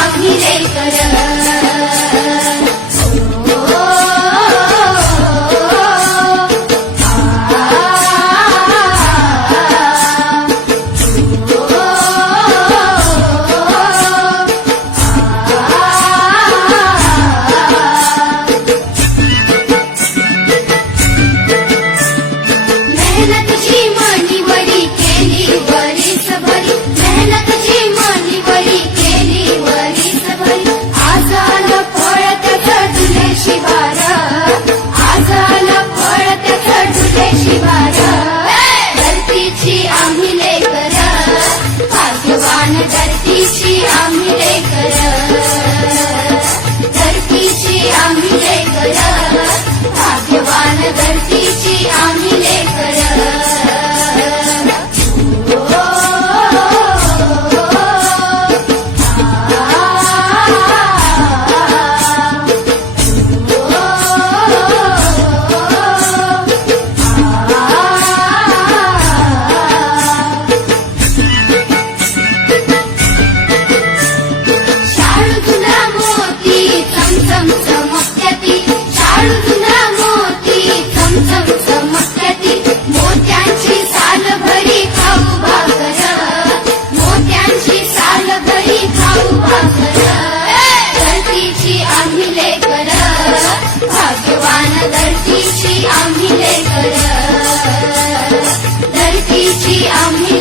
आम्ही लेकर मेहनतची मणीवरी केली वरीस भरी मेहनतची मणीवरी केली वरीस भरी आज आलं फळ त्याचं डुले शिवार आज आलं फळ त्याचं डुले शिवार धरतीची आम्ही लेकर भाग्यवान धरतीची आम्ही लेकर धरतीची आम्ही लेकर भाग्यवान धरतीची आम्ही लेकर शाळू तुला मोती चमचम चमकत्याती शाळू तुला मोती चमचम चमकत्याती मोत्यांची साल भरी खाऊ भाकर मोत्यांची साल भरी खाऊ भाकर धरतीची आम्ही लेकर भाग्यवान धरतीची आम्ही लेकर धरतीची आम्ही